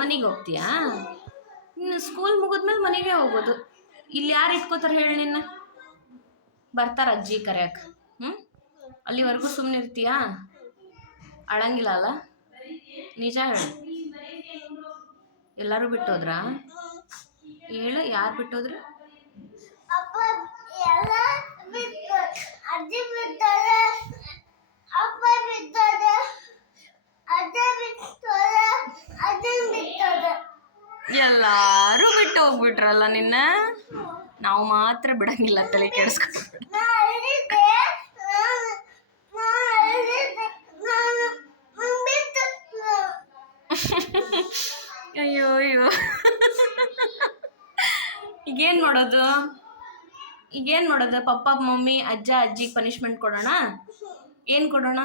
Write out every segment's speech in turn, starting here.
ಮನೆಗೆ ಹೋಗ್ತೀಯಾ? ಇನ್ನು ಸ್ಕೂಲ್ ಮುಗಿದ್ಮೇಲೆ ಮನೆಗೆ ಹೋಗೋದು. ಇಲ್ಲಿ ಯಾರು ಇಟ್ಕೋತಾರೆ ಹೇಳಿ ನಿನ್ನ? ಬರ್ತಾರ ಅಜ್ಜಿ ಕರೆಯಕ್ಕೆ. ಅಲ್ಲಿವರೆಗೂ ಸುಮ್ಮನೆ ಇರ್ತೀಯಾ? ಅಳಂಗಿಲ್ಲ ಅಲ್ಲ? ನಿಜ ಹೇಳು. ಎಲ್ಲರೂ ಬಿಟ್ಟೋದ್ರಾ? ಹೇಳು, ಯಾರು ಬಿಟ್ಟೋದ್ರು? ಎಲ್ಲಾರು ಬಿಟ್ಟು ಹೋಗ್ಬಿಟ್ರಲ್ಲ ನಿನ್ನ. ನಾವು ಮಾತ್ರ ಬಿಡಂಗಿಲ್ಲ, ತಲೆ ಕೆಡಿಸ್ಕೊಂಡು. ಅಯ್ಯೋ ಅಯ್ಯೋ, ಈಗೇನು ಮಾಡೋದು? ಪಪ್ಪ ಮಮ್ಮಿ ಅಜ್ಜ ಅಜ್ಜಿಗೆ ಪನಿಷ್ಮೆಂಟ್ ಕೊಡೋಣ? ಏನು ಕೊಡೋಣ?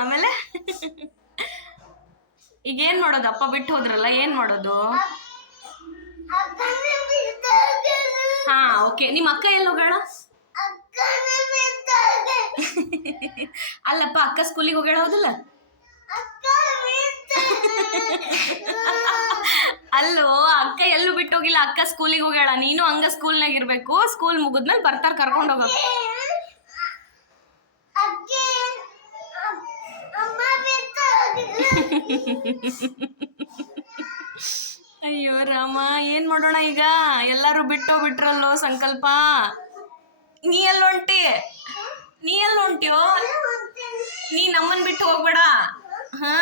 ಆಮೇಲೆ ಈಗೇನು ಮಾಡೋದು? ಅಪ್ಪ ಬಿಟ್ಟು ಹೋದ್ರಲ್ಲ, ಏನು ಮಾಡೋದು? ಹಾ, ಓಕೆ. ನಿಮ್ಮ ಅಕ್ಕ ಎಲ್ಲಿ ಹೋಗೋಣ? ಅಲ್ಲಪ್ಪ, ಅಕ್ಕ ಸ್ಕೂಲಿಗೆ ಹೋಗೋಣ, ಹೌದಲ್ಲ? ಅಲ್ಲೋ, ಅಕ್ಕ ಎಲ್ಲೂ ಬಿಟ್ಟು ಹೋಗಿಲ್ಲ, ಅಕ್ಕ ಸ್ಕೂಲಿಗೆ ಹೋಗ್ಯಾಳ. ನೀನು ಹಂಗ ಸ್ಕೂಲ್ನಾಗ ಇರ್ಬೇಕು. ಸ್ಕೂಲ್ ಮುಗಿದ್ಮೇಲೆ ಬರ್ತಾರ, ಕರ್ಕೊಂಡು ಹೋಗೋ. ಅಯ್ಯೋ ರಾಮ, ಏನ್ ಮಾಡೋಣ ಈಗ? ಎಲ್ಲರೂ ಬಿಟ್ಟೋಗ್ಬಿಟ್ರಲ್ಲೋ ಸಂಕಲ್ಪ. ನೀ ಎಲ್ಲಿ ಹೊಂಟಿಯೋ? ನೀ ನಮ್ಮನ್ ಬಿಟ್ಟು ಹೋಗ್ಬೇಡ. ಹಾ.